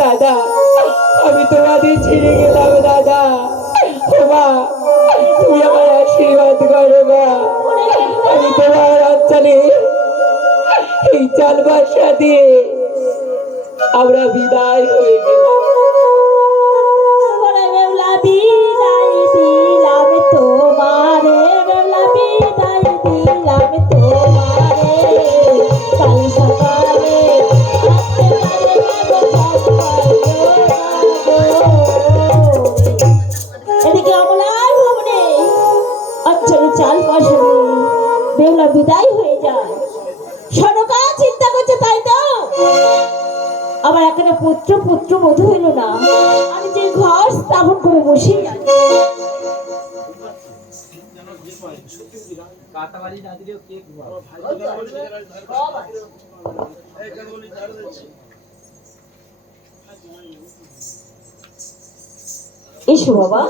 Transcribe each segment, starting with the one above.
দাদা আমি তোমাদের ছেড়ে গেলাম দাদা। মা তুমি আমার আশীর্বাদ করো মা। আমি তোমার অঞ্চলে এই চাল বর্ষা দিয়ে আমরা বিদায় হয়ে গেলাম। বিদায় হয়ে যায়, সনকা চিন্তা করছে তাই তো আমার একটা পুত্র বধূ হইল না, আমি যে ঘর স্থাপন করে বসে এসো বাবা।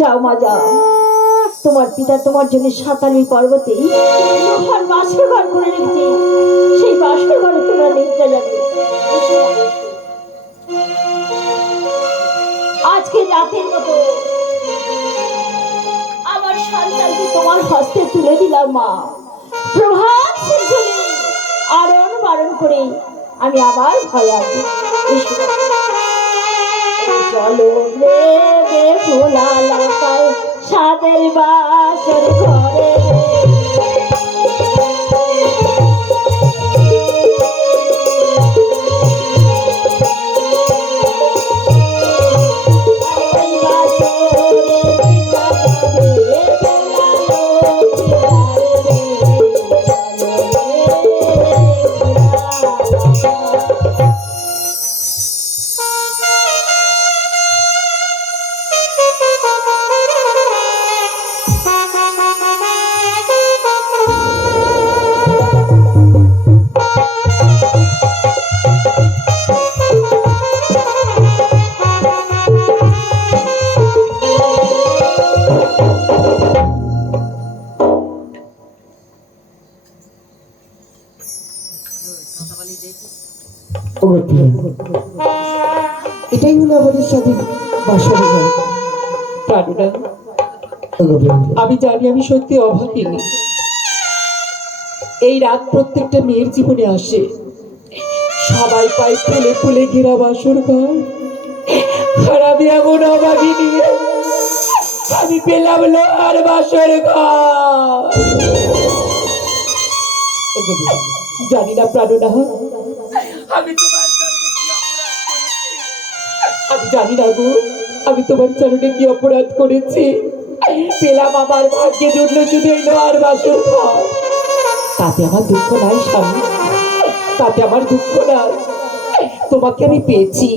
যাও মা যাও, তোমার পিতা তোমার জন্য সাতালি পর্বতে বাসর ঘর করে রেখেছে, সেই বাসর ঘরে তোমরা নিদ্রা যাবে। আজকে রাতের মতো আমার সন্তানকে তোমার হস্তে তুলে দিলাম মা। প্রভাত শেষে আরণ বারণ করে আমি আবার ভয় আসবো। চলো রে ভোলা লাকায় সাদের বাসর ঘরে, এটাই হলো আমাদের সাথে বাসর ঘর। আমি জানি আমি সত্যি অভাগিনী। এই রাত প্রত্যেকটা মেয়ের জীবনে আসে, সবাই পায় ফুলে ফুলে ঘেরা বাসর ঘর, আর আমি এমন অভাগিনী, আমি পেলাম লোহার বাসর ঘর। জানি না প্রাণনা, আমি তোমার চরণে কি অপরাধ করেছি, আমি জানি না গো, আমি তোমার চরণে কি অপরাধ করেছি। পেলাম আমার ভাগ্যের জন্য শুধু এই লোহার বাসর ঘর, তাতে আমার দুঃখ নাই স্বামী, তাতে আমার দুঃখ নাই। তোমাকে আমি পেয়েছি,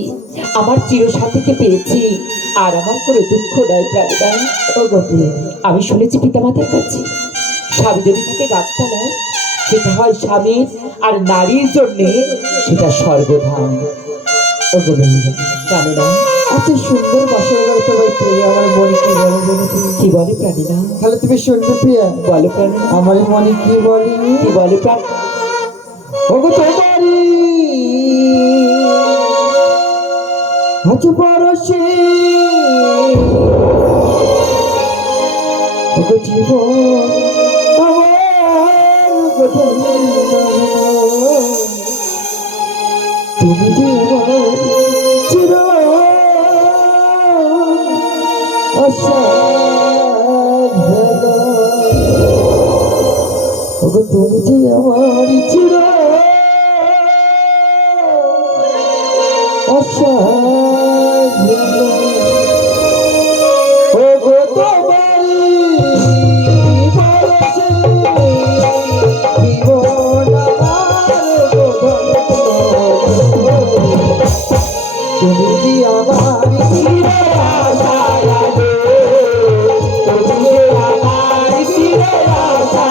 আমার চিরসাথীকে পেয়েছি, আর আমার কোনো দুঃখ নাই প্রাণীরা। আমি শুনেছি পিতামাতার কাছে স্বামী যদি থাকে গাছতলায়, সেটা হয় স্বামীর, আর নারীর জন্যে সেটা স্বর্গধাম। প্রাণীরা এত সুন্দর বাসর ঘর তোমার প্রিয়া, আমার মনে কি বলে, কি বলে প্রাণীরা? তাহলে তুমি শুনবে প্রিয়া, বলো প্রাণী, আমার মনে কি বলে, কি বলে প্রাণ? ওগো তোমারি আজ পরশে জীবন আমার তুমি যে আমার চির আশা তুমি যে আমার চির আশা তুমি যে আমার চির আশা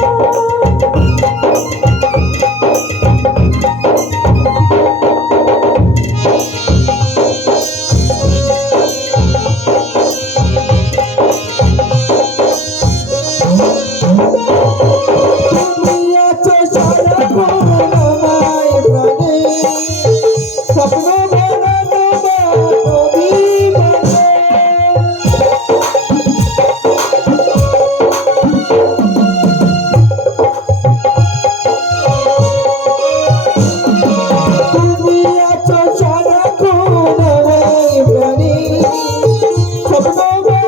তুমি যে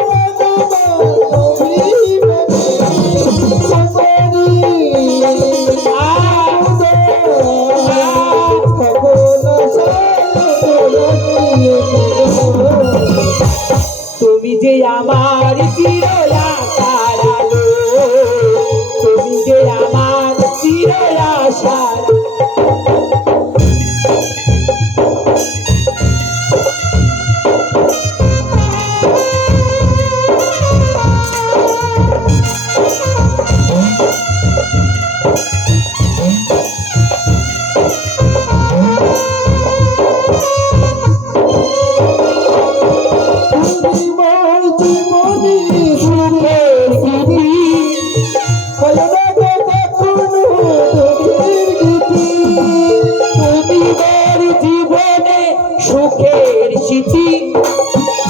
আমার চির আশা তুমি যে আমার চির আশার আলো তুমি যে আমার চির আশার সুখের স্মৃতি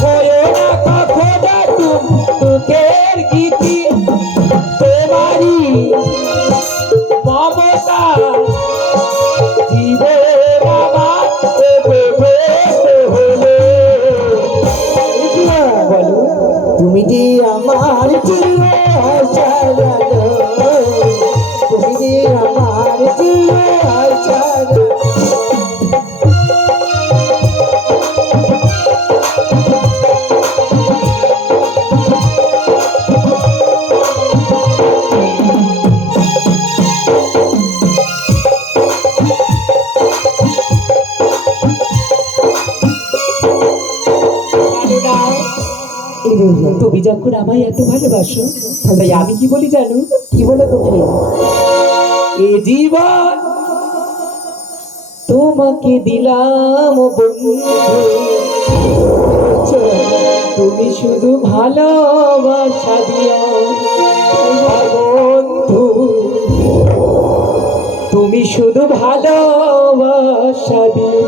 হয় না কখনো দুঃখের গীতি তোমারই মমতা জীবন আমার হলো তুমি যে আমার চির আশা তুমি যে আমার চির আশা তুমি যখন আমায় এত ভালোবাসো তাই আমি কি বলি জানো? কি বলে তোকে এ জীবন তোমাকে দিলাম বন্ধু তুমি শুধু ভালোবাসা দিও বন্ধু তুমি শুধু ভালোবাসা দিও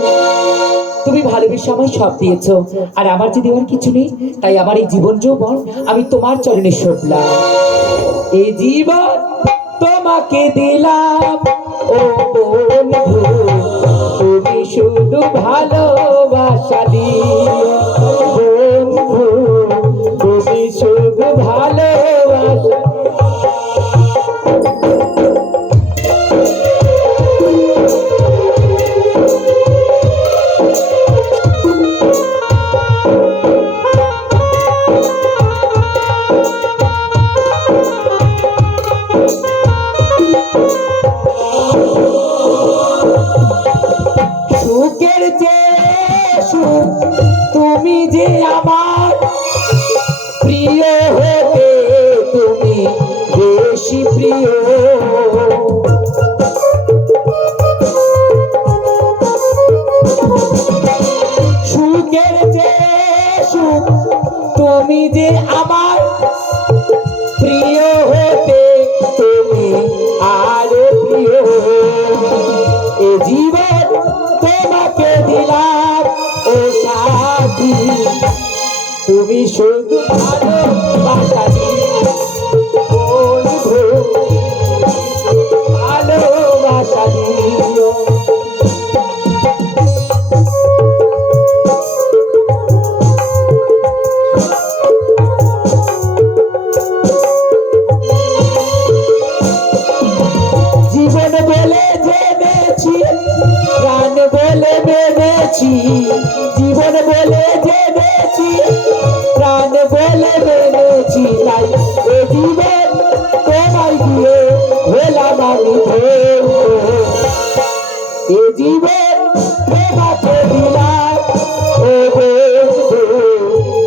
তুমি ভালোবেসে আমায় সব দিয়েছো আর আমার যে দেওয়ার কিছু নেই তাই আমার এই জীবন যৌবন আমি তোমার চরণে সরলাম এই জীবন তোমাকে দিলাম ও বন্ধু তুমি শুধু ভালোবাসা দিও বন্ধু তুমি শুধু ভালোবাসা সুখের যে সুখ শুধু ভালোবাসা দিও বন্ধু, ভালোবাসা দিও। জীবন বলে জেনেছি, প্রাণ বলে মেনেছি, জীবন বলে জেনেছি, প্রাণ বলে মেনেছি, তাই এ জীবন তোমায় দিয়ে হলাম আমি ধন্য। এ জীবন তোমাকে দিলাম ও বন্ধু,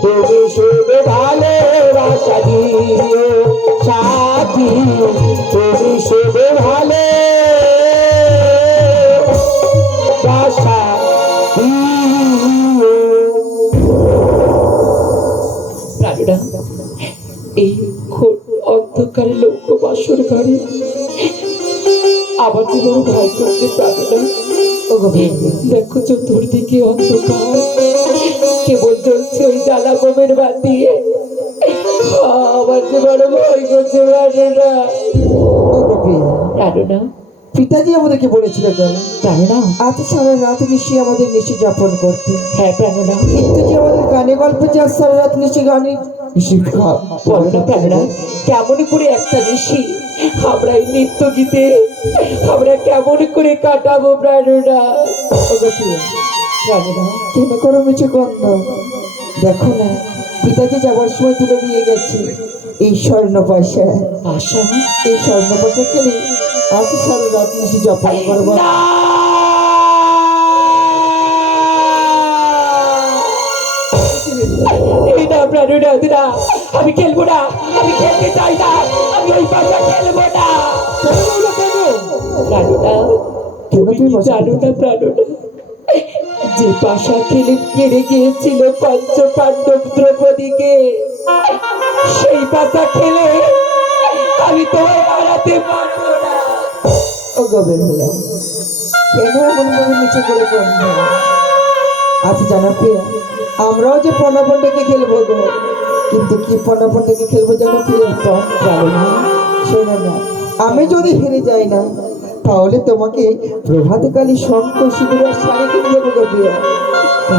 তুমি শুধু ভালোবাসা দিও সাথী, তুমি শুধু ভালোবাসা দিও। প্রাণরা, এই ঘোর অন্ধকারে লোক বাসর ঘরে আমার যে বড় ভয় করছে প্রাণরা। দেখো চতুর্দিকে অন্ধকার, কেবল জ্বলছে ওই জ্বালা বোমের বাতি। আমার যে বড় ভয় করছে প্রাণরা। প্রাণরা, পিতাজি আমাদেরকে বলেছিল কেন প্রাণরা, আজ সারা রাত নিশ্চয়ই আমাদের নিশি যাপন করতে, হ্যাঁ প্রাণরা, কিন্তু যে আমাদের গানে গল্পে যে আজ সারা রাত নিশি গানে বলো না প্রাণরা, কেমন করে একটা ঋষি আমরা এই নৃত্য গীতে আমরা কেমন করে কাটাবো প্রাণরা। প্রাণরা, কেন করো মিছে গন্ধ? দেখো না, পিতাজি যাবার সময় তুলে দিয়ে গেছে এই স্বর্ণ পয়সা। আশা, এই স্বর্ণ পয়সা খেলে আজ সারা রাত নিশি যাপন করবো। না! এই না প্রাণরা, দিদা, আমি খেলবো না, আমি খেলতে চাই না, আমি ওই পাশা খেলবো না। প্রাণরা, তুমি কি জানো না প্রাণরা, যে পাশা খেলে কেড়ে গিয়েছিল পঞ্চ পাণ্ডব দ্রৌপদীকে, সেই পাশা খেলে আমি তোমায় হারাতে পারবো না। ও গোবিন্দ, কেন এমন ভাবে নিচে করে গন্ধ? আচ্ছা জানো প্রিয়া, আমরাও যে পনাপন্ডকে খেলবো গো, কিন্তু কি পনাপন্ডকে খেলবো জানো প্রিয়া? জানো না, শোনো না, আমি যদি হেরে যাই না তাহলে তোমাকে প্রভাতকালী শঙ্খ সিঁদুর আর শাড়ি কিনে দেবো গো প্রিয়া।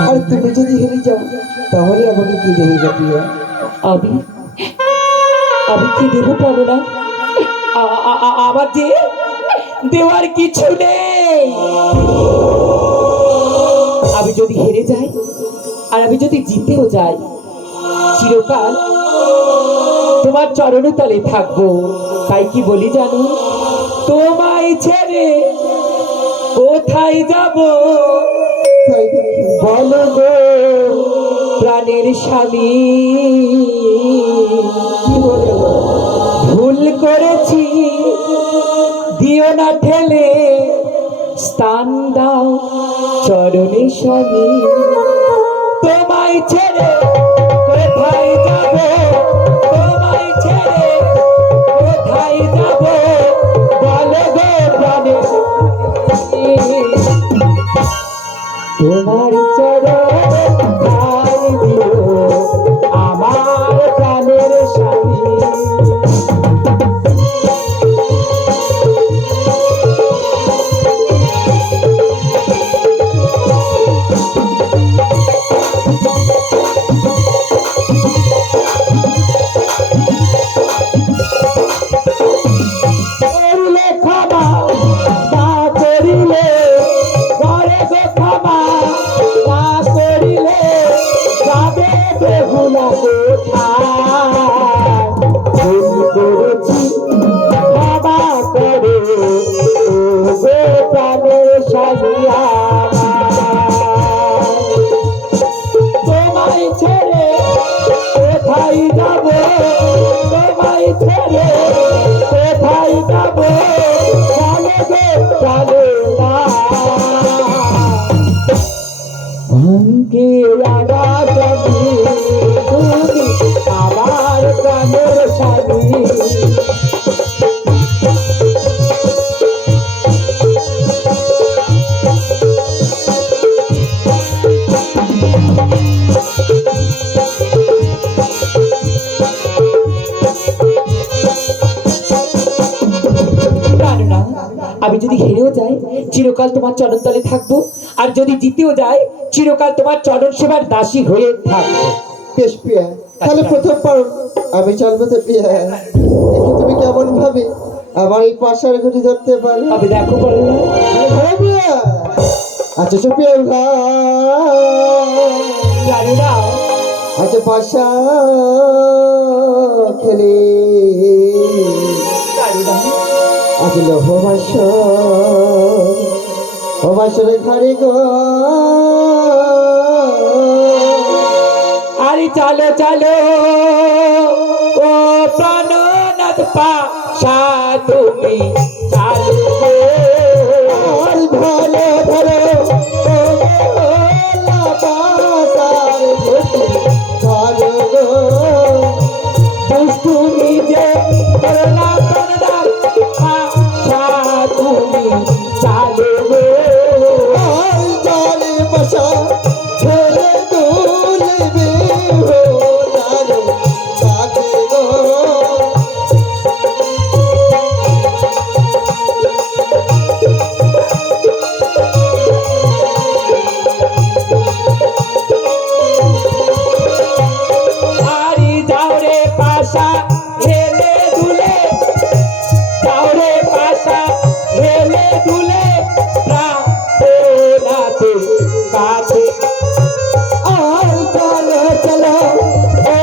আর তুমি যদি হেরে যাও তাহলে আমাকে কি দেবে গো প্রিয়া? আমি আমি কি দেবো পারো না? আমার যে দেওয়ার কিছু নেই। আমি যদি হেরে যাই আর আমি যদি জিতেও যাই, চিরকাল তোমার চরণতলে থাকবো। তাই কি বলি জানো, তোমায় ছেড়ে কোথায় যাব তাই দেখি বলো গো প্রাণের স্বামী। কি বলে গো? ভুল করেছি, দিও না ঠেলে, স্থান দাও চরণে স্বামী। তোমায় ছেড়ে কোথায় যাব, তোমায় ছেড়ে কোথায় যাব বলো গো প্রাণের স্বামী। তোমার চরণ ঠাই দিও আমার প্রাণের স্বামী। করিলে ক্ষমা, না করিলে ঘরে গো ক্ষমা, না আমি যদি হেরেও যাই চিরকাল তোমার চরণ তলে থাকবো, আর যদি জিতেও যাই চিরকাল তোমার চরণ সেবার দাসী হয়ে থাকবো। বেশ প্রিয়া, তাহলে আচ্ছা। প্রথম পারো আমি চলবো তো প্রিয়া। দেখি তুমি কেমন ভাবে আমার এই পাশার ঘুটি ধরতে পারো। আমি দেখো পারো না। হ্যাঁ প্রিয়া, আচ্ছা সুপ্রিয়া জানি না আচ্ছা পাশা খেলে জানি না আজ লোহবাসরে ঘরে গো। আরে চলো চলো ও প্রাণনাথ পাশা তুমি চালু গো। আর ধরো ধরো ও লাপাতার ঘটি ঘরে গো। দুষ্টু নিজে করোনা প্রাণনাথ পাশা তুমি চালু গো। আর জালে বসা ছেড়ে দুলবে হোলারে কাছে গো। আরে যাও রে পাশা হেলে দুলে, যাও রে পাশা হেলে দুলে প্রাণনাথে কাছে। আর চলো চলো ও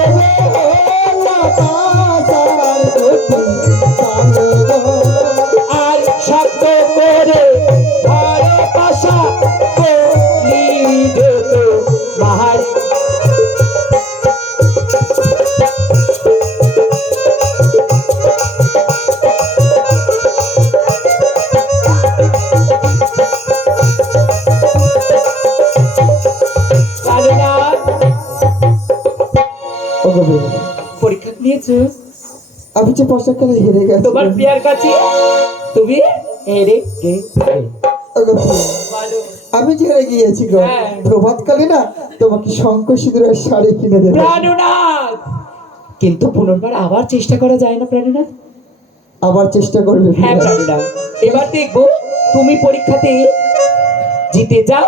লাপাতার ঘটি ঘরে গো। আর শব্দ করে ঘরে পাশা কলি যেত মাহার। ও গো, পরীক্ষা নিয়েছো আমি যে পাশা খেলে হেরে গেছি। তোমার প্রিয়ার কাছে তুমি হেরে গেছে। ও গো, বলো। আমি যে হেরে গিয়েছি গো। হ্যাঁ। প্রভাতকালে না তোমাকে শঙ্খ সিঁদুরের শাড়ি কিনে দেবো। প্রাণনাথ, কিন্তু পুনর্বার আবার চেষ্টা করা যায় না প্রাণনাথ? আবার চেষ্টা করবে হ্যাঁ প্রাণনাথ, এবার দেখবো তুমি পরীক্ষাতে জিতে যাও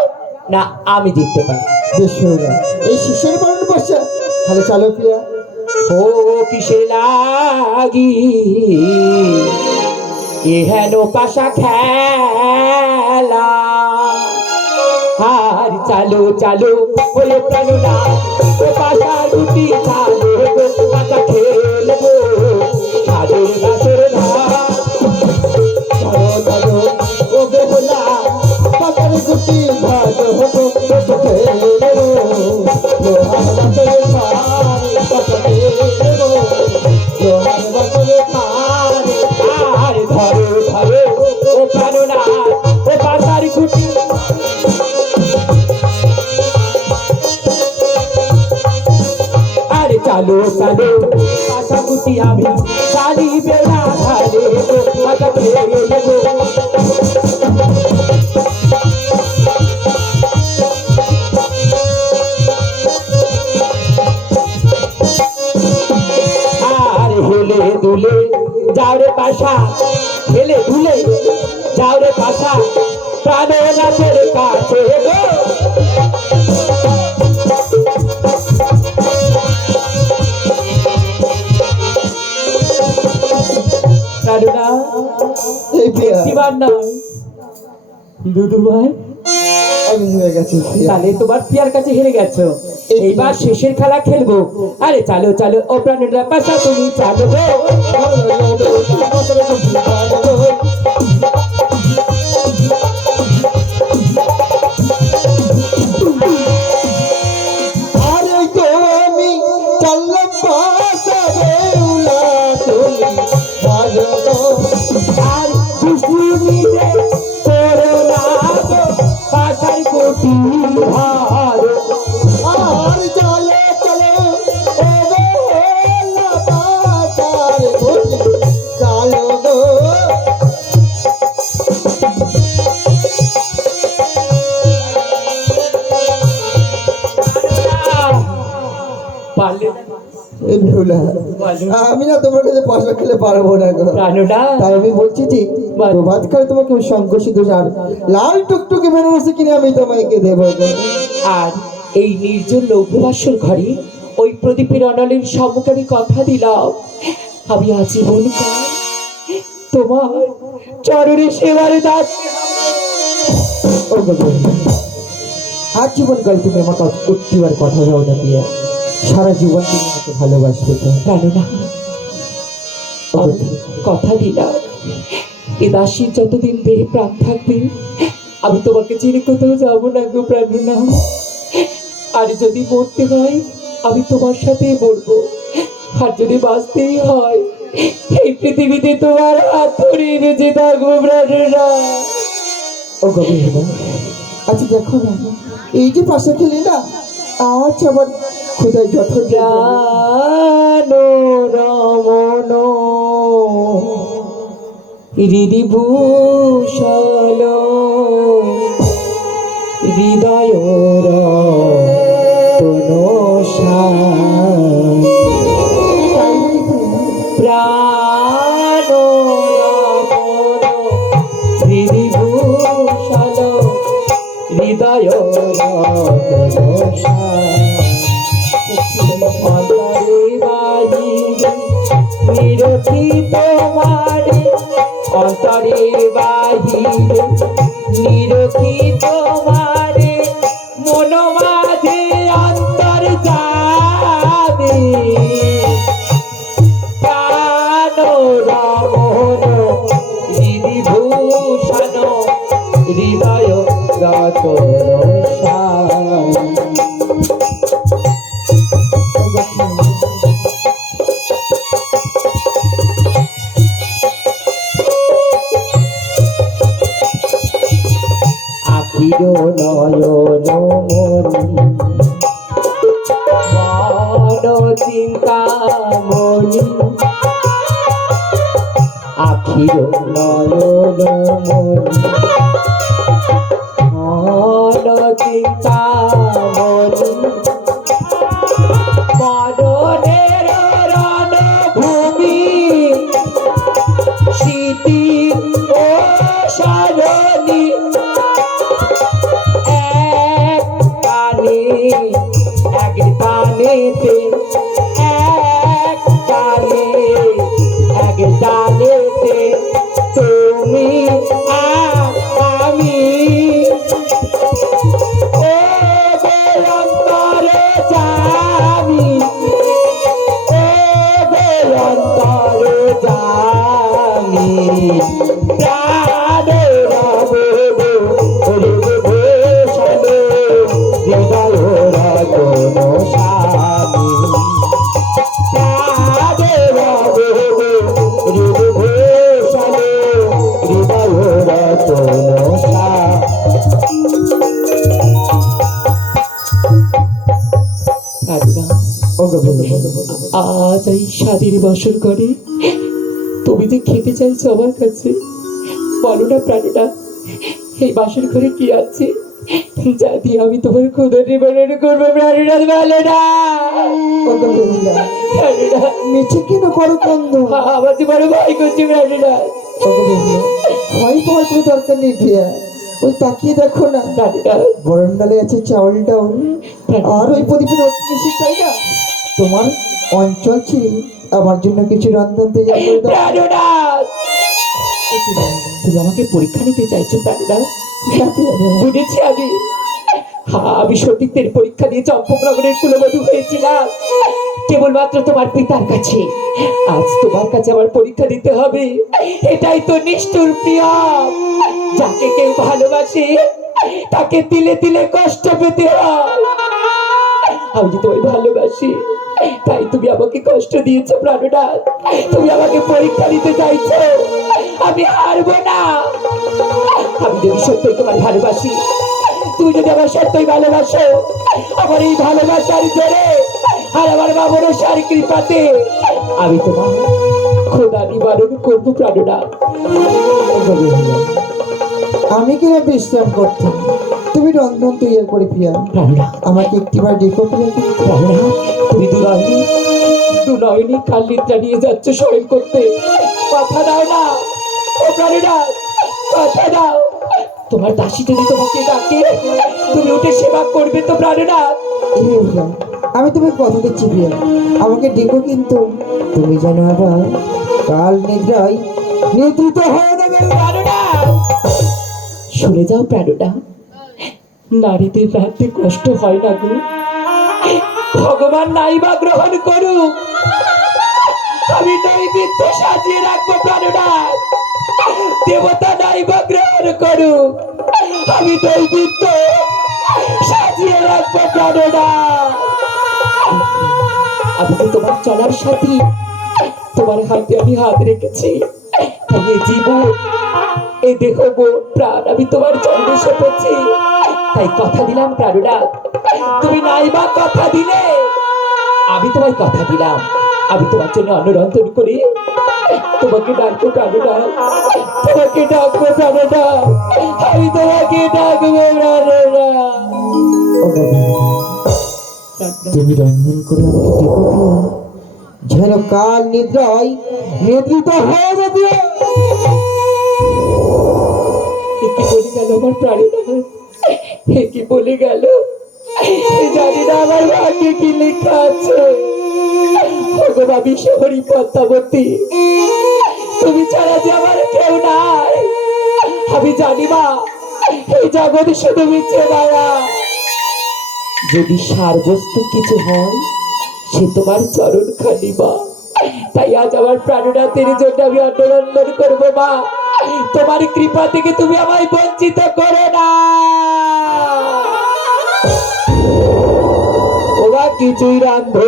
না আমি জিততে পারি। বেশ হলো। এই শিষ্যের বাড়ির পাশা তাহলে চলো প্রিয়া। ও কিসে লাগি এহেন পাশা খেলা, আর চালো চালো ওরে প্রাণনাথ ও পাশা রুটি চালো গো, পাশা খেলবো সাদের গাছের ধার। ধরো ধরো ও বেহুলা পাতার গুটি ভালো হতো তোকে দেবো। লোহার বাসরে খার পাতাকে দেবো। লোহার বাসরে খার। আর ধরো ধরো ও প্রাণনাথ ও পাশার খুঁটি। আরে চালো চালো পাশা খুঁটি আমি শালি বেলা ধারে গো, পাশা খেয়ে দেবো। আর হেলে দুলে যাও রে পাশা, হেলে দুলে যাও রে পাশা প্রাণনাথের কাছে গো। প্রাণনাথ, এই প্রিয়া একটিবার নয় দুবার আমি হেরে গেছি প্রিয়া। তাহলে তোমার প্রিয়ার কাছে হেরে গেছো। এইবার শেষের খেলা খেলবো। আরে চালো চালো ও প্রাণনাথ পাশা তুমি চালো গো। আরে গো আমি চললাম পাশা বেহুলা তুমি ভালো গো। আর দুষ্টু নিজে করো না গো, পাশার কোটি ভার। আর চলে চলে ও বেহুলা পাতার ঘটি চলো গো। পারলে না? এই বেহুলা বলো। আমি না তোমার কাছে পাশা খেলে পারবো না গো। প্রাণনাথ, তাই আমি বলছি যে প্রভাতকালে তোমাকে আমি শঙ্খ সিঁদুর আর লাল টুকটুকে বেনারসি কিনে আমি তোমাকে দেবো গো। আর এই নির্জন লৌহবাসর ঘরে ওই প্রদীপের অনলের সম্মুখে আমি কথা দিলাম, আমি আজীবন কাল তোমার চরণে সেবার দাস। ও গো বন্ধু, আজ জীবনকাল তুমি আমাকে একটিবার কথা দাও না দিয়া, সারা জীবন তুমি আমাকে ভালোবাসবে তো? কেন না, ও আমি বন্ধু, কথা দিলাম এ দাসীর যতদিন দেহে প্রাণ থাকবে আমি তোমাকে ছেড়ে কোথাও যাবো না গো প্রাণনা। আর যদি মরতে হয় আমি তোমার সাথেই মরবো, আর যদি বাঁচতেই হয় এই পৃথিবীতে তোমার হাত ধরে বেঁচে থাকবো প্রাণনা। ও গো বন্ধু, আচ্ছা দেখো না, এই যে পাশে খেলি না, আজ আবার খোদায় যথর প্রাণ রমন হৃদিভূষণ হৃদয় প্রাণ হৃদিভূষণ হৃদয় অন্তরে বাহিরে নিরখি তোমারে, অন্তরে বাহিরে নিরখি তোমারে, মন মাঝে অন্তর যাবে প্রাণ রমন হৃদিভূষণ হৃদয় আখির নয়ন মন চিন্তা মনি, আখির নয়ন মন চিন্তা মনি, মরণের রণভূমি স্মৃতি ও সরণি, এক টানে এক টানেতে, এক টানে এক টানেতে তুমি আমি, ও বেরন্তরে যাবি, ও বেরন্তরে যাবি প্রাণ রমন হৃদিভূষণ হৃদয় রতন স্বামী, প্রাণ রমন হৃদিভূষণ হৃদয় রতন ও গো বন্ধু, আজ এই স্বাধীন বসর করে তুমি যে খেতে চাইছো আমার কাছে, বলো না প্রাণটা এই বাসর ঘরে কি আছে যা দিয়ে আমি তোমার ক্ষুধা নিবারণ করবো প্রাণীরা, বলো না ও গো বন্ধু, প্রাণীরা। মিছে কেন করো কন্দ? আমার যে বড় ভয় করছে প্রাণীরা। ও গো বন্ধু, ভয় পাওয়ার কোনো দরকার নেই প্রিয়া, ওই তাকিয়ে দেখো না, প্রাণীরা গরম ডালে আছে চাউল ডাউল, আর ওই প্রদীপের অগ্নিশিক, তাই না? তোমার অঞ্চল ছিল আমার জন্য কিছু রন্ধন তৈরি করে দাও। প্রাণীরা তুমি আমাকে পরীক্ষা নিতে চাইছো প্রাণীরা, বুঝেছি আমি। আমি সতীত্বের পরীক্ষা দিয়ে চম্পকনগরের কুলবধূ হয়েছিলাম কেবলমাত্র তোমার পিতার কাছে, আজ তোমার কাছে আমার পরীক্ষা দিতে হবে। এটাই তো নিষ্ঠুর প্রিয়ম, যাকে কেউ ভালোবাসে তাকে তিলে তিলে কষ্ট পেতে হয়। আমি যে তোমায় ভালোবাসি তাই তুমি আমাকে কষ্ট দিয়েছো প্রাণনাথ, তুমি আমাকে পরীক্ষা দিতে চাইছো, আমি হারবো না। আমি যদি সত্যি তোমার ভালোবাসি, তুমি যদি আমার সত্যই ভালোবাসো, আমার এই ভালোবাসার জোরে আর আমার বাবরসার কৃপাতে আমি তোমার খোদা নিবারণ করবো প্রাণনাথ। আমি কিনা বিশ্রাম করতাম, তুমি রন্ধন তৈরি করে প্রিয়া, প্রাণনাথ আমাকে একটিবার ডেকো প্রিয়া। প্রাণনাথ তুমি দু নয়নি কাল নিদ্রা নিয়ে যাচ্ছ শয়ন করতে, কথা দাও না। ও প্রাণনাথ, কথা দাও, তোমার দাসী যদি তোমাকে ডাকে তুমি উঠে সেবা করবে তো প্রাণনাথ? এই প্রিয়া, আমি তোমাকে কথা দিচ্ছি প্রিয়া, আমাকে ডেকো, কিন্তু তুমি জানো আবার কাল নিদ্রায় নেতৃত্ব হয়ে যাবে। প্রাণনাথ, শুনে যাও প্রাণনাথ, নারীদের রাতে কষ্ট হয় না গো, ভগবান নাইবা গ্রহণ করুক, আমি নৈবেদ্য সাজিয়ে রাখবো প্রাণনাথ, দেবতা নাইবা গ্রহণ করুক, আমি নৈবেদ্য সাজিয়ে রাখবো প্রাণনাথ। আমি তো তোমার চলার সাথী, তোমার হাতে আমি হাত রেখেছি, তাই এই জীবন, এই দেহ মন প্রাণ আমি তোমার চরণে সঁপেছি, তাই কথা দিলাম প্রাণনাথ, তুমি নাইবা কথা দিলে আমি তোমায় কথা দিলাম, আমি তোমার জন্য অনুরন্তন করি তোমাকে ডাকবো প্রাণনাথ, তোমাকে ডাকবো প্রাণনাথ, আমি তোমাকে ডাকবো প্রাণনাথ। ও বাবা, তুমি রন্ধন করে আমাকে ডেকো প্রিয়া, যেন কাল নিদ্রায় নেতৃত্ব হয়ে যাবে। কি বলে গেল আমার প্রাণনাথ, কি বলে গেল, জানি না আমার ভাগ্যে কি লেখা আছে। ভগবান বিশ্বহরি পদ্মাবতী, তুমি ছাড়া যে আমার কেউ নাই, আমি জানি মা এই জগৎ শুধু মিছে মায়া, যদি সার বস্তু কিছু হয় সে তোমার চরণ খানি মা, তাই আজ আমার প্রাণনাথের জন্য আমি অন্নরন্ধন করবো মা, তোমার কৃপা থেকে তুমি আমায় বঞ্চিত করো না। ওরা কিছুই রান্ধন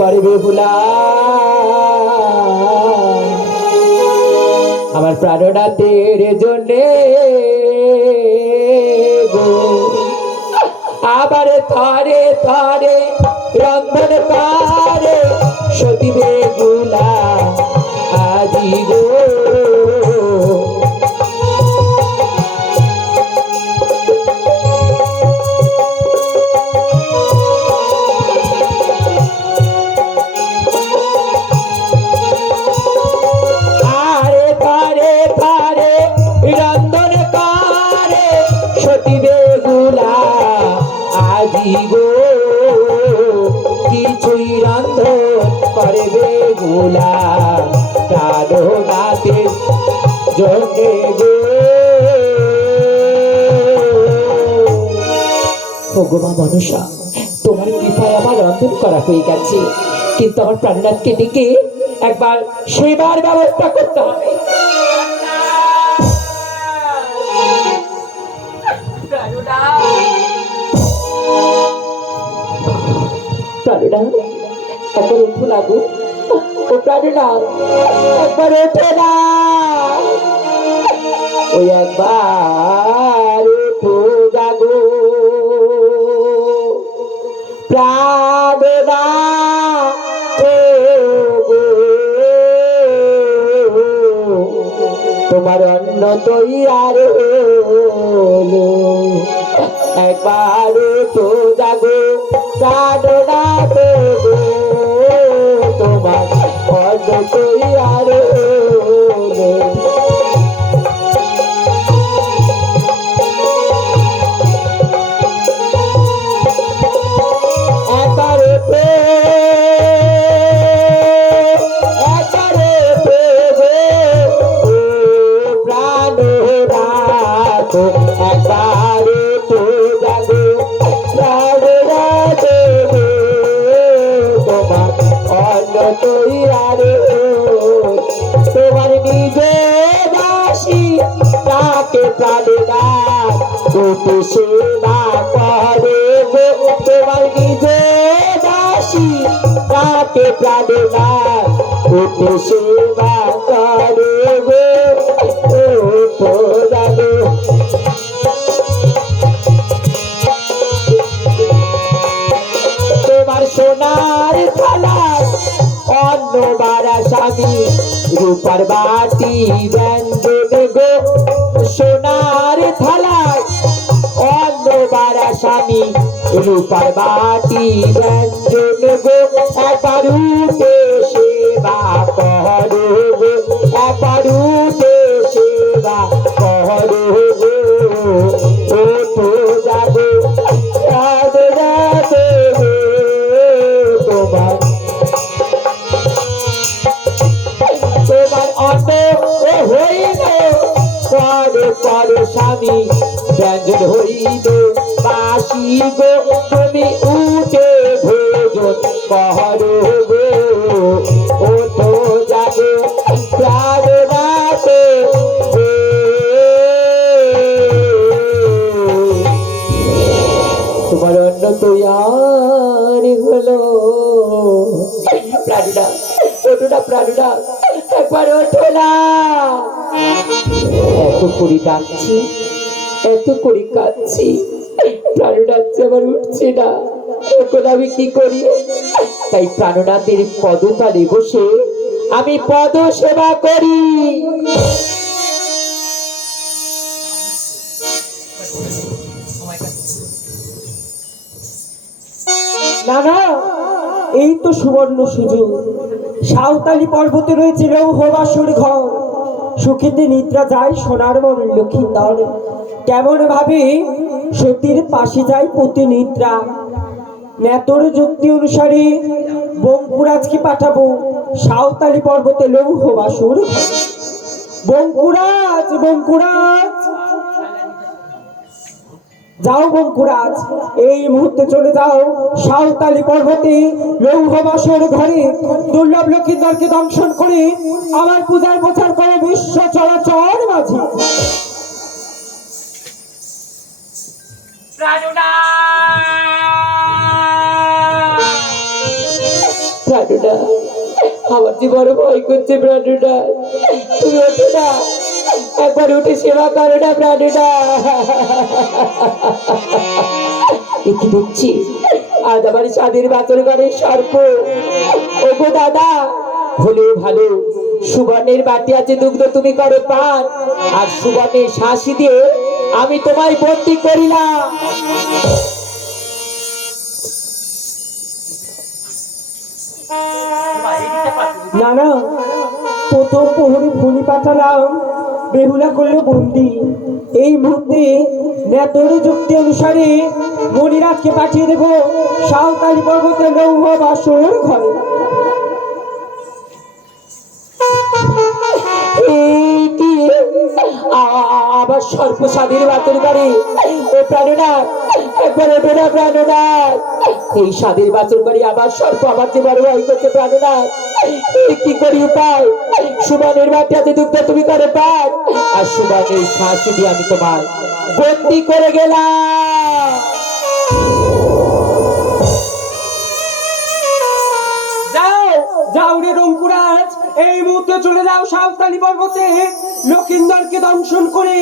করবে ভুলা, আমার প্রাণনাথের জন্যে গো, আবার থরে থরে রন্ধন করে সতীবে গুলা আজি গো। আরে থরে থরে রন্ধন করে সতীবে গুলা আজি গো, কিছুই রন্ধন করবে গুলা প্রাণনাথের জন্যে গো। ভগবান মনসা, তোমার কৃপায় আমার রন্ধন করা হয়ে গেছে, কিন্তু আমার প্রাণনাথকে ডেকে একবার সেবার ব্যবস্থা করতে হবে। প্রাণনাথ, একবার উঠো না গো, ও প্রাণনাথ, একবার ওঠো না, ওই একবার উঠো জাগো প্রাণনাথ গো, তোমার অন্ন তৈয়ার হলো, একবার তো জাগো প্রাণনাথ গো, তোমার অন্ন তৈয়ার হলো। তোমার নিজে দাসী তাকে প্রাণনাথ তুমি সেবা করে গো, তোমার নিজে দাসী তাকে প্রাণনাথ তুমি সেবা করে গো, ও জানো তোমার সোনার থালায় অন্ন বাড়া স্বামী রূপার বাটি ব্যঞ্জন গো, সোনার থালায় অন্ন বাড়া স্বামী রূপার বাটি ব্যঞ্জন গো, একবার উঠে সেবা কর স্বামী ব্যঞ্জন হইল বাসি গো তুমি উঠে ভোজন করো গো ও তো জাগো প্রাণনাথে তোমার অন্ন তৈরি হলো। প্রাণুদা ওঠো না, প্রাণুদা একবার ওঠো না। এত করে ডাকছি, এত করে কাঁদছি, প্রাণনাথ আমার উঠছে না। এখন আমি কি করি? তাই প্রাণনাথের পদতলে বসে আমি পদ সেবা করি। না না, এই তো সুবর্ণ সুযোগ। সাঁওতালি পর্বতে রয়েছে লৌহবাসুর ঘর, সুখেতে নিদ্রা যায় সোনার মন লক্ষ্মীন্দর। কেমন ভাবে সতীর পাশে যায় প্রতি নিদ্রা। নেতর যুক্তি অনুসারে বঙ্কুরাজকে পাঠাবো সাঁওতালি পর্বতে লৌহবাসুর ঘর। বঙ্কুরাজ, বঙ্কুরাজ, যাও বঙ্কুরাজ, এই মুহূর্তে চলে যাও সাঁওতালি পর্বতে লৌহবাসর ঘরে। দুর্লভ লক্ষ্মীন্দরকে দংশন করে আমার পূজার প্রচার করে বিশ্ব চরাচর মাঝে। প্রাণুদা আমার যে বড় ভয় করছে। প্রাণুদা তুমি ওঠো না, একবার উঠে সেবা করো না। প্রাণুদা কি দেখছি আজ আমার স্বাদের বাতর ঘরে সর্প। ওগো দাদা, হলেও ভালো সুবর্ণের বাটি আছে, দুগ্ধ তুমি করো পান, আর সুবর্ণের শাঁসি দিয়ে আমি তোমায় বন্দি করিলাম। না না, প্রথম প্রহরে ফলি পাঠালাম, বেহুলা করলো বন্দি। এই মুহূর্তে নেতর যুক্তি অনুসারে মণিরাজকে পাঠিয়ে দেব সাঁওতালি পর্বতে লৌহবাসর ঘরে। আবার সর্পসাদীর বাতর করে। ও প্রাণনাথ, একবার ওঠো না প্রাণনাথ। এই স্বাদের বাতর করে আবার সর্প আবার যে বড় ভয় করছে। প্রাণনাথ কি করি উপায়? সুবর্ণের বাটি আছে, দুগ্ধ তুমি করে পান, আর সুবর্ণের শাঁসি দিয়ে আমি তোমার বন্দি করে গেলাম। যাও যাও রে রঙ্কুরাজ, এই মুহূর্তে চলে যাও সাঁওতালি পর্বতে লক্ষিন্দরকে দংশন করে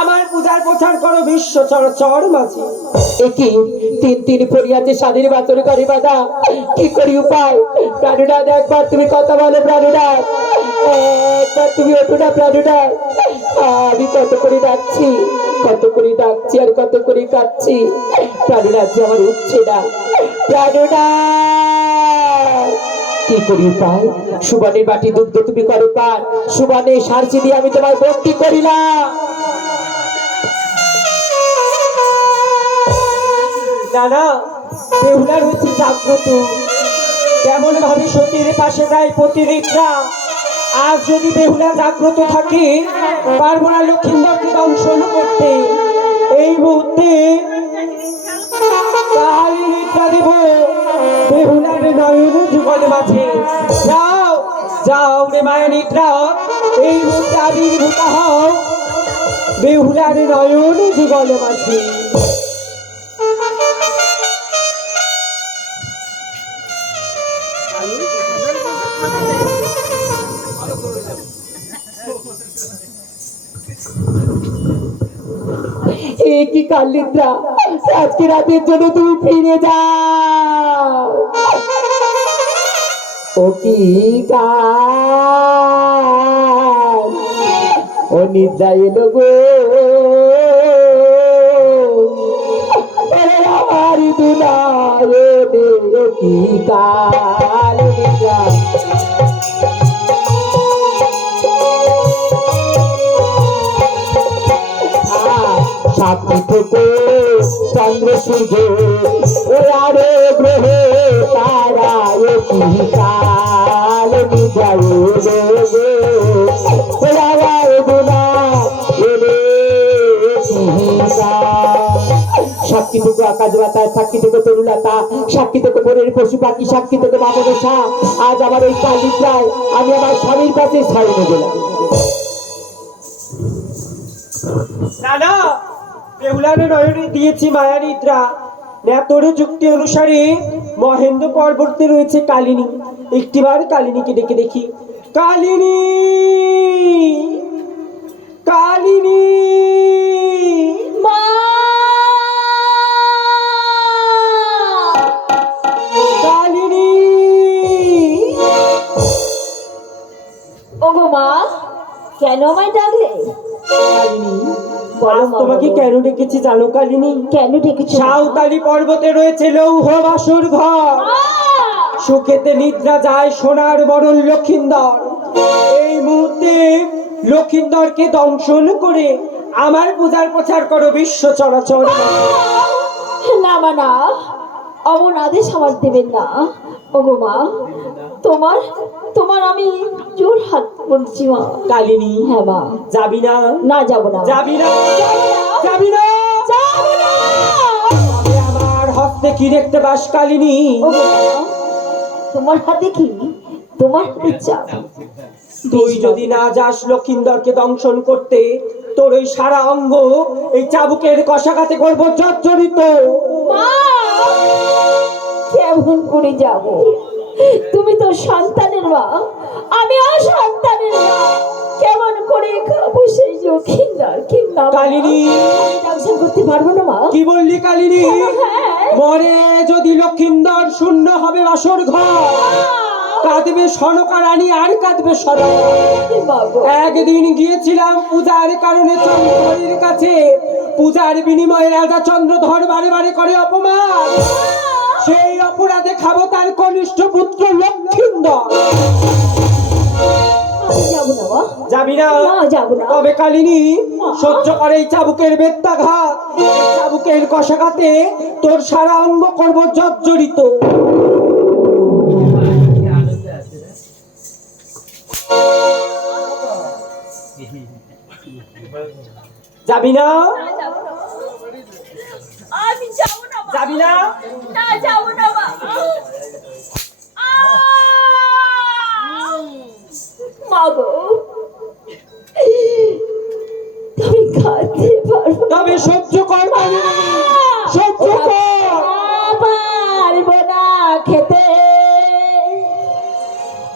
আমার পূজার প্রচার করো বিশ্ব চরাচর মাঝে। একি তিন তিন পড়িয়াছে স্বাদের বাতর করে বাধা, কি করি উপায়? প্রাণনাথ একবার তুমি কথা বলো। প্রাণনাথ একবার তুমি ওঠো না। প্রাণনাথ আমি কত করে ডাকছি, কত করে ডাকছি, আর কত করে কাঁদছি। প্রাণনাথ যে আমার উঠছে না। প্রাণনাথ কি করি উপায়? সুবর্ণের বাটি দুগ্ধ তুমি করো পান, সুবর্ণের শাঁসি দিয়ে আমি তোমায় বন্দি করিলাম। না না, বেহুলার হচ্ছে জাগ্রত। কেমন ভাবে সতীর পাশে যায় প্রতিনিদ্রা। আজ যদি বেহুলা জাগ্রত থাকে, পারবো না লক্ষিন্দরকে দংশন করতে। এই মুহূর্তে তাহারই নিদ্রা দেব বেহুলার নয়ন যুগল মাঝে। যাও যাও রে মায়ের নিদ্রা, এই মুহূর্তে আবির্ভূত হও বেহুলার নয়ন যুগল মাঝে। কি কালিদ্রা, আজকে রাতের জন্য তুমি ফিরে যাও। ও কি কাল, ও নিদ্রা এলো গো আমার দুলায়, ও কি কাল নিদ্রা। সাক্ষী থেকে চন্দ্র সূর্য ওরারে গ্রহে তারা, কি কাল নিদ্রা কাজ বাতা, সাক্ষী থেকে তরুলতা, সাক্ষী থেকে বনের পশু পাখি, সাক্ষী থেকে বাবরসা। আজ আমার এই কালিপ্রায় আমি আমার স্বামীর কাছে ছাড়িয়ে গেলাম। না না, বেহুলারে নয়নে দিয়েছি মায়া নিদ্রা। তোর যুক্তি অনুসারে মহেন্দ্র পর্বতে রয়েছে কালিনী। একটিবার কালিনীকে ডেকে দেখি। কালিনী, কালিনী, মা! কালিনী। ওগো মা, কেন আমায় ডাকলে? কালিনী, বলো আজ মা, তোমাকে বলো। কেন ডেকেছি জানো কালিনী? কেন ডেকেছো? সাঁওতালি পর্বতে রয়েছে লৌহ বাসর ঘর। মা! সুখেতে নিদ্রা যায় সোনার বরণ লক্ষিন্দর। এই মুহূর্তে লক্ষিন্দরকে দংশন করে আমার পূজার প্রচার করো বিশ্ব চরাচর। না মা না, অমন আদেশ আমার দেবেন না। ওগো মা, তোমার তোমার আমি জোর হাত বলছি মা। কালিনী, হ্যাঁ মা। যাবি না? না যাব না। যাবি না? যাবি না? যাব না। তবে আমার হস্তে কি দেখতে পাস কালিনী? ওগো মা, তোমার হাতে কি? তোমার হাতে চাপ। তুই যদি না যাস লক্ষিন্দরকে দংশন করতে, তোর ওই সারা অঙ্গ এই চাবুকের কষাঘাতে করবো জর্জরিত। মা, কেমন করে যাব? তুমি তো সন্তানের মা, আমি অসন্তানের মা। কেমন করে খাবো সেই লক্ষিন্দর? কিংবা কালিনী, দংশন করতে পারবো না মা। কি বললি কালিনী? হ্যাঁ। মরে যদি লক্ষিন্দর শূন্য হবে বাসর ঘর, কাঁদবে সনকা রানী আর কাঁদবে সনকা। মা গো। একদিন গিয়েছিলাম পূজার কারণে চন্দ্রধরের কাছে। পূজার বিনিময়ে রাজা চন্দ্রধর বারে বারে করে অপমান। সেই অপরাধে খাবো তার কনিষ্ঠ পুত্র লক্ষিন্দর। আমি যাবো না মা। যাবি না? না, যাবো না। তবে কালিনী, সহ্য করে এই চাবুকের বেত্যাঘাত। এই চাবুকের কষাঘাতে তোর সারা অঙ্গ করব জর্জরিত। যাবি না? আমি যাবো না মা। যাবি না? না, যাবো না মা। মা গো, তুমি খাতে পারবো না। তবে সহ্য কর কালিনী, সহ্য কর। পারবো না খেতে।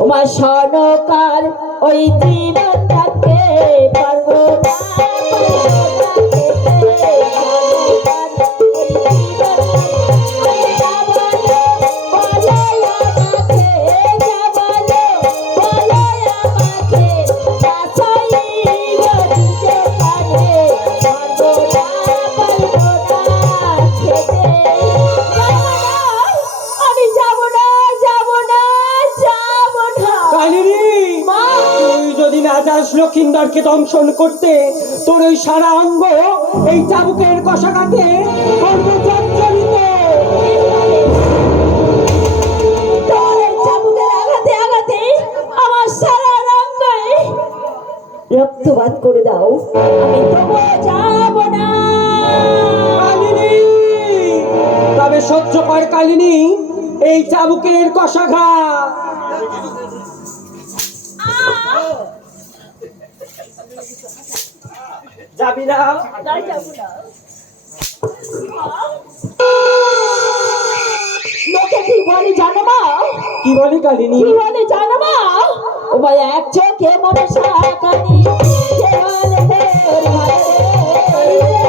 ওমা সনকার ওই জীবনটাকে পারবো না, আমি যাব না, যাব না, যাব না। কালিনী, মা! তুই যদি না যাস লক্ষিন্দরকে দংশন করতে, তোর ওই সারা অঙ্গ এই চাবুকের কষাঘাতে করব জর্জরিত। তোমার এই চাবুকের আঘাতে আঘাতে আমার সারা রঙে রক্তপাত করে দাও, আমি তবু যাব না। কালিনী, তবে সহ্য কর কালিনী এই চাবুকের কষাঘাত। যাবি না? না, যাব না। লোকে কি বলে জানো মা? কি বলি কালিনী? কি বলে জানো মা? ও ভাই এক চোখে মনসা কানি, কে বলে তোর ভালো রে?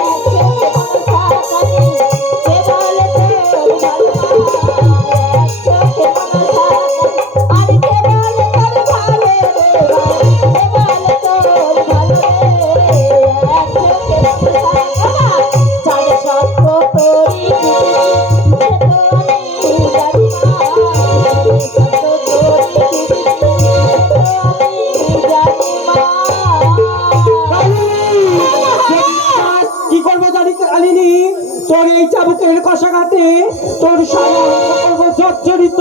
এক চোখে মনসা কানি, কে বলে তোর ভালো? এক চোখে মনসা কানি, আর কে বলে তোর ভালো রে? কে বলে তোর ভালো রে? এক চোখে মনসা কানি, চাঁদ সত্য তোরি কি করবো জানি কালিনী, তোর এই চাবুকের কষাঘাতে তোর সারা অঙ্গ করবো জর্জরিত।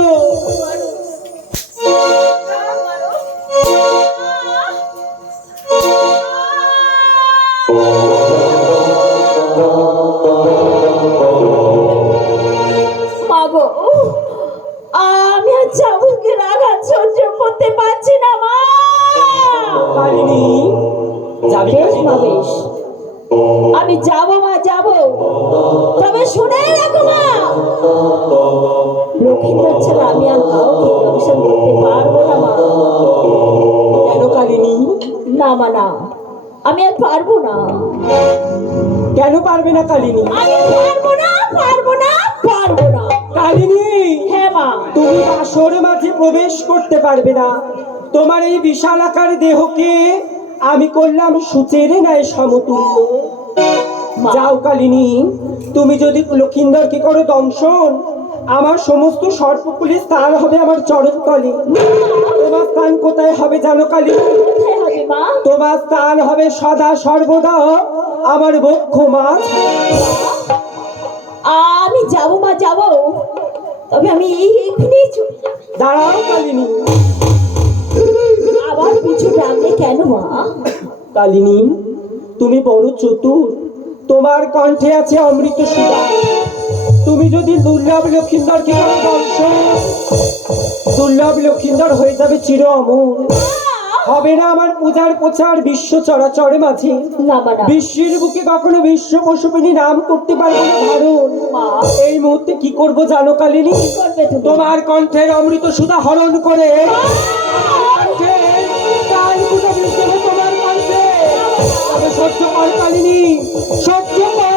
কালিনী যাবি বেশ মা কালিনী? বেশ, আমি যাব মা যাব, তবে শুনে রাখো মা, লক্ষ্মীন্দর ছাড়া আমি আর কাউকে দর্শন করতে পারবো না মা। কেন কালিনী? না মা না, আমি আর পারবো না, কেন পারবে না কালিনী? আমি পারবো না, পারবো না, পারবো না। কালিনী, হ্যাঁ মা, তুমি বাসর মাঝে প্রবেশ করতে পারবে না। তোমার এই বিশাল আকার দেহকে আমি করলাম সূচের ন্যায় সমতুল্য। মা। যাও কালিনী, তুমি যদি লক্ষিন্দরকে করো দংশন, আমার সমস্ত সর্পকুলের স্থান হবে আমার চরণতলে। তোমার স্থান কোথায় হবে জানো কালিনী? কোথায় হবে মা? তোমার স্থান হবে সদা সর্বদা আমার বক্ষ মাছ। আমি যাব মা যাব, তবে আমি এখানেই চলে যাব। দাঁড়াও কালিনী। আবার পিছু ডাকলে কেন মা? কালিনী, তুমি বড় চতুর, তোমার কণ্ঠে আছে অমৃত সুধা। তুমি যদি দুর্লভ লক্ষিন্দরকে করো দংশন, দুর্লভ লক্ষিন্দর হয়ে যাবে চির অমর। হবে না আমার পূজার প্রচার বিশ্ব চরাচরে মাঝে। না মা না, বিশ্বের বুকে কখনো বিশ্ব পশুপিনী নাম করতে পারবো না ধারণ। মা এই মুহূর্তে কি করবো জানো কালিনী? কি করবে তুমি? তোমার কণ্ঠের অমৃত সুধা হরণ করে কণ্ঠে কান কুটো বিষ দেবো তোমার কণ্ঠে। তবে সহ্য কর কালিনী, সহ্য কর।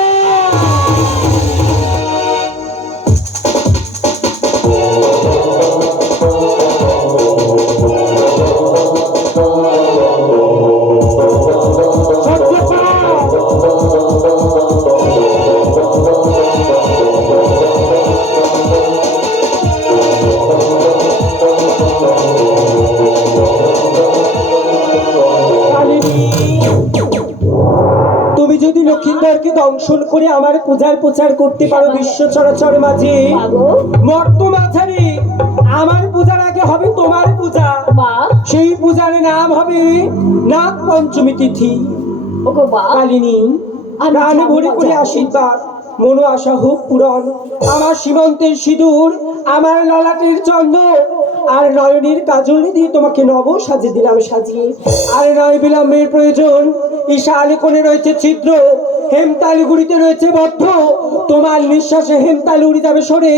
সহ্য কর। কালিনী, তুমি যদি লক্ষিন্দরকে দংশন করে আমার পূজার প্রচার করতে পারো বিশ্ব চরাচর মাঝে, মা গো, মর্ত মাঝারে আমার পূজার আগে হবে তোমার পূজা। মা সেই পূজার নাম হবে নাগ পঞ্চমী তিথি। ওগো মা, কালিনী, আমি প্রাণ যাবো ভরে মা, করে যাবো। আশীর্বাদ, মনো আশা হোক পূরণ। আমার সীমন্তের সিঁদুর, আমার ললাটের চন্দন আর নয়নের কাজল দিয়ে তোমাকে নব সাজিয়ে দিলাম সাজিয়ে। আর নয় বিলম্বের প্রয়োজন। ঈশান কোণে রয়েছে ছিদ্র, হেমতাল গুড়িতে রয়েছে বদ্ধ। তোমার নিঃশ্বাসে হেমতাল উড়ে যাবে সরে।